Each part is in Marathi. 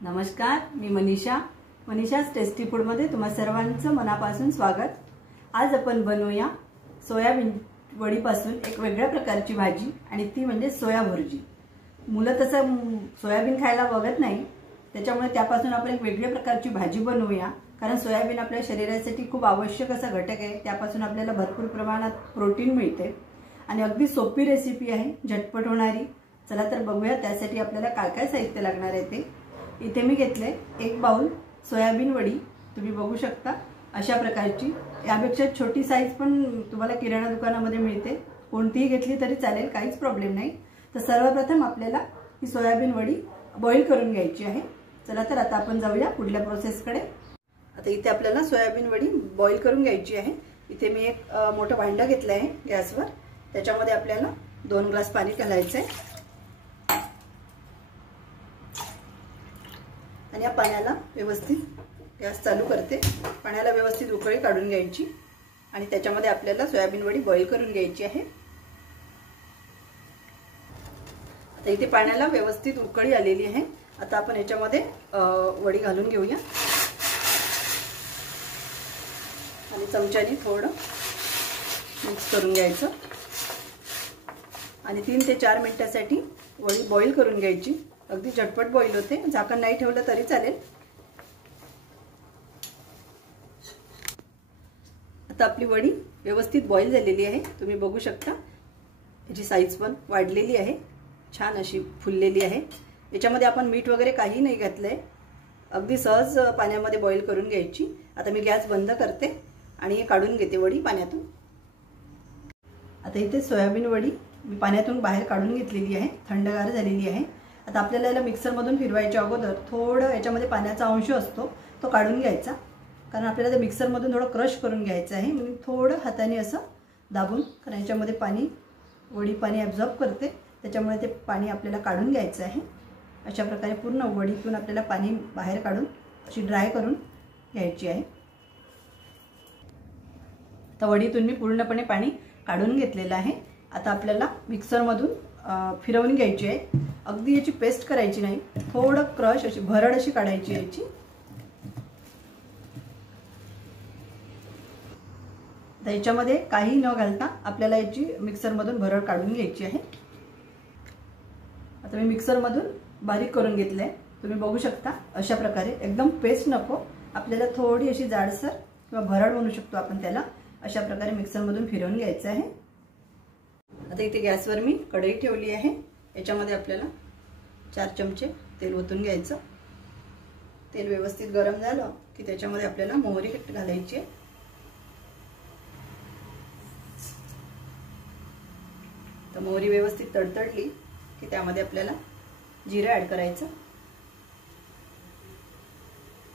नमस्कार, मी मनीषा's टेस्टी फूड मध्ये तुम्हा सर्वांचं मनापासून स्वागत। आज आपण बनवूया सोयाबीन वडीपासून एक वेगळ्या प्रकारची भाजी आणि ती म्हणजे सोया भुर्जी। मुलं तसं सोयाबीन खायला बघत नाही, त्याच्यामुळे त्यापासून आपण एक वेगळ्या प्रकारची भाजी बनवूया। कारण सोयाबीन आपल्या शरीरासाठी खूप आवश्यक असा घटक आहे, त्यापासून आपल्याला भरपूर प्रमाणात प्रोटीन मिळते आणि अगदी सोपी रेसिपी आहे, झटपट होणारी। चला तर बघूया त्यासाठी आपल्याला काय काय साहित्य लागणार आहे ते। इथे मी घेतले 1 बाउल सोयाबीन वडी, तुम्ही बघू शकता अशा प्रकारची। यापेक्षा छोटी साईज पण तुम्हाला किराणा दुकानामध्ये मिळते, कोणतीही घेतली तरी चालेल, काहीच प्रॉब्लेम नाही। तर सर्वप्रथम आपल्याला ही सोयाबीन वडी बॉईल करून घ्यायची आहे। चला तर आता आपण जाऊया पुढल्या प्रोसेसकडे। आता इथे आपल्याला सोयाबीन वडी बॉईल करून घ्यायची आहे। इथे मी एक मोठं भांडं घेतलं आहे गॅसवर, त्याच्यामध्ये आपल्याला 2 ग्लास पाणी घालायचं आहे आणि या पाण्याला व्यवस्थित गॅस चालू करते। पाण्याला व्यवस्थित उकळी काढून घ्यायची आणि त्याच्यामध्ये आपल्याला सोयाबीन वडी बॉईल करून घ्यायची आहे। आता इथे पाण्याला व्यवस्थित उकळी आलेली आहे। आता आपण याच्यामध्ये वडी घालून घेऊया आणि चमच्याने थोडं मिक्स करून घ्यायचं आणि 3 ते 4 मिनिटांसाठी वडी बॉईल करून घ्यायची। अगदी झटपट बॉईल होते, झाकण नाही ठेवलं तरी चालेल। आता आपली वडी व्यवस्थित बॉईल झालेली आहे, तुम्ही बघू शकता याची साईज पण वाढलेली आहे, छान अशी फुललेली आहे। याच्यामध्ये आपण मीठ वगैरे काही नाही घातलंय, अगदी सहज पाण्यामध्ये बॉईल करून घ्यायची। आता मी गॅस बंद करते आणि काढून घेते वडी पाण्यातून। आता इथे सोयाबीन वडी मी पाण्यातून बाहेर काढून घेतलेली आहे, थंडगार झालेली आहे। आता आपल्याला याला मिक्सर मधून फिरवायच्या अगोदर थोडं याच्यामध्ये पाण्याचा अंश असतो तो काढून घ्यायचा, कारण आपल्याला ते मिक्सर मधून थोडं क्रश करून घ्यायचं आहे। म्हणून थोडं हाताने असं दाबून, कारण याच्यामध्ये पाणी वडी पाणी ॲब्झॉर्ब करते, त्याच्यामुळे ते पाणी आपल्याला काढून घ्यायचं आहे। अशा प्रकारे पूर्ण वडीतून आपल्याला पाणी बाहेर काढून अशी ड्राय करून घ्यायची आहे। तर वडीतून मी पूर्णपणे पाणी काढून घेतलेलं आहे। आता आपल्याला मिक्सर मधून फिरवून घ्यायची आहे, अगदी याची पेस्ट करायची नाही, थोडं क्रश अशी भरड अशी काढायची याची। तर याच्यामध्ये काही न घालता आपल्याला याची मिक्सर मधून भरड काढून घ्यायची आहे। आता मी मिक्सर मधून बारीक करून घेतलंय, तुम्ही बघू शकता अशा प्रकारे। एकदम पेस्ट नको, आपल्याला थोडी अशी जाडसर किंवा भरड म्हणू शकतो आपण त्याला, अशा प्रकारे मिक्सर मधून फिरवून घ्यायचं आहे। आता इथे गॅसवर मी कढई ठेवली आहे, याच्यामध्ये आपल्याला 4 चमचे तेल ओतून घ्यायचं। तेल व्यवस्थित गरम झालं की त्याच्यामध्ये आपल्याला मोहरी घालायची आहे। तर मोहरी व्यवस्थित तडतडली की त्यामध्ये आपल्याला जिरं ॲड करायचं।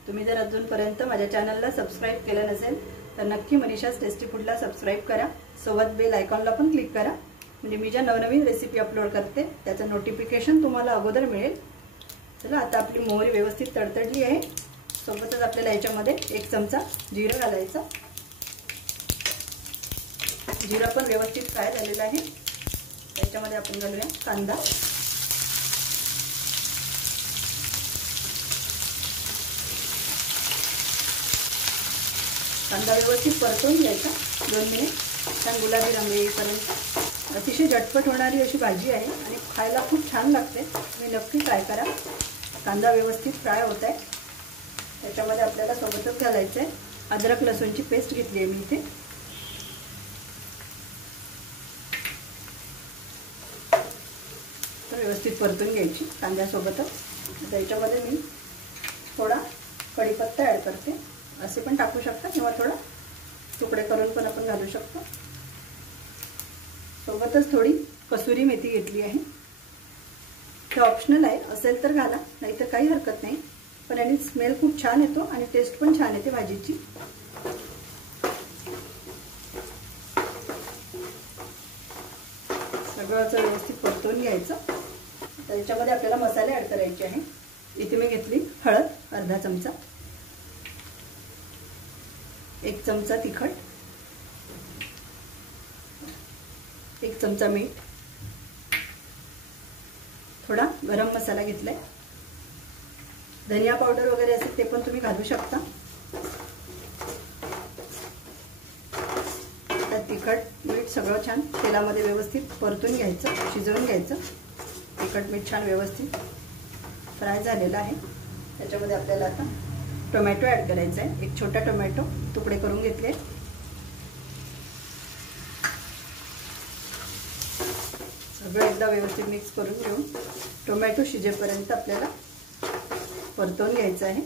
तुम्ही जर अजूनपर्यंत माझ्या चॅनलला सबस्क्राईब केलं नसेल तर नक्की मनीषा's टेस्टी फूडला सबस्क्राईब करा, सोबत बेल आयकॉनला पण क्लिक करा, म्हणजे मी ज्या नवनवीन रेसिपी अपलोड करते त्याचं नोटिफिकेशन तुम्हाला अगोदर मिळेल। चला आता आपली मोहरी व्यवस्थित तडतडली आहे, सोबतच आपल्याला याच्यामध्ये 1 चमचा जिरं घालायचं। जिरं पण व्यवस्थित फ्राय झालेलं आहे, त्याच्यामध्ये आपण घालूया कांदा। कांदा व्यवस्थित परतून घ्यायचा 2 मिनिट, छान गुलाबी रंग येईपर्यंत। अतिशय झटपट होणारी अशी भाजी आहे आणि खायला खूप छान लागते, तुम्ही नक्की ट्राय करा। कांदा व्यवस्थित फ्राय होत आहे, त्याच्यामध्ये आपल्याला सोबतच घालायचं आहे अद्रक लसूणची पेस्ट घेतली आहे मी इथे। तर व्यवस्थित परतून घ्यायची कांद्यासोबतच। आता याच्यामध्ये मी थोडा कढीपत्ता ॲड करते, असे पण टाकू शकता किंवा थोडा तुकडे करून पण आपण घालू शकतो। सोबतच थोडी कसुरी मेथी घेतली आहे, हे ऑप्शनल आहे, असेल तर घाला, नाहीतर काही हरकत नाही, पण याने स्मेल खूप छान येतो आणि टेस्ट पण छान येते भाजीची। सगळं व्यवस्थित परतून घ्यायचं। तर याच्यामध्ये आपल्याला मसाले ॲड करायचे आहे। इथे मी घेतली हळद अर्धा चमचा, 1 चमचा तिखट, 1 चमचा मीठ, थोडा गरम मसाला घेतलाय, धनिया पावडर वगैरे असेल ते पण तुम्ही घालू शकता। आता तिखट मीठ सगळं छान तेलामध्ये व्यवस्थित परतून घ्यायचं, शिजवून घ्यायचं। तिखट मीठ छान व्यवस्थित फ्राय झालेलं आहे। त्याच्यामध्ये आपल्याला आता टोमॅटो ॲड करायचा आहे। एक छोटा टोमॅटो तुकडे करून घेतले। सगळं एकदा व्यवस्थित मिक्स करून घेऊन टोमॅटो शिजेपर्यंत आपल्याला परतवून घ्यायचं आहे।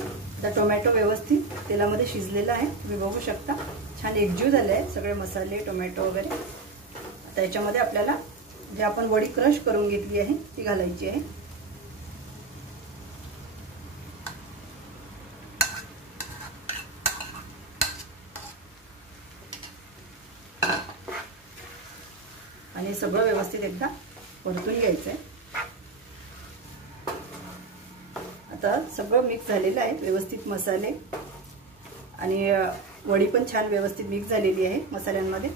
आता टोमॅटो व्यवस्थित तेलामध्ये शिजलेला आहे, तुम्ही बघू शकता। छान एकजीव झाले आहे सगळे मसाले, टोमॅटो वगैरे। आता याच्यामध्ये आपल्याला जे आपण वडी क्रश करून घेतली आहे ती घालायची आहे। आणि सगळं व्यवस्थित एकदा परतून घ्यायचं आहे। आता सगळं मिक्स झालेलं आहे व्यवस्थित, मसाले आणि वडी पण छान व्यवस्थित मिक्स झालेली आहे मसाल्यांमध्ये।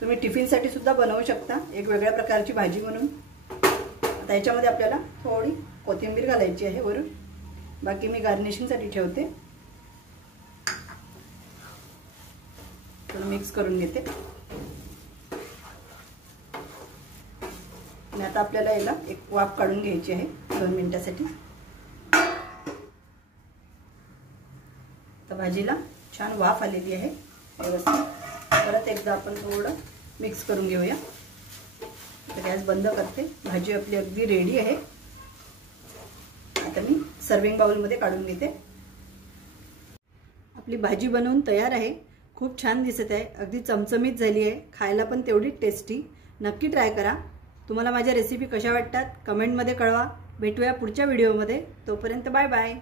तुम्ही टिफिनसाठी सुद्धा बनवू शकता, एक वेगळ्या प्रकारची भाजी म्हणून। आता याच्यामध्ये आपल्याला थोडी कोथिंबीर घालायची आहे वरून, बाकी मी गार्निशिंगसाठी ठेवते। थोडं मिक्स करून घेते आणि आता आपल्याला याला एक वाफ काढून घ्यायची आहे 2 मिनिटांसाठी। तर भाजीला छान वाफ आलेली आहे व्यवस्थित। परत एकदा आपण थोडं मिक्स करून घेऊया। तर गॅस बंद करते। भाजी आपली अगदी रेडी आहे। आता मी सर्विंग बाउलमध्ये काढून घेते। आपली भाजी बनवून तयार आहे। खूप छान दिसत आहे, अगदी चमचमीत झाली आहे, खायला पण तेवढीच टेस्टी। नक्की ट्राय करा। तुम्हाला माझ्या रेसिपी कशा वाटतात कमेंटमध्ये कळवा। भेटूया पुढच्या व्हिडिओमध्ये, तोपर्यंत बाय बाय।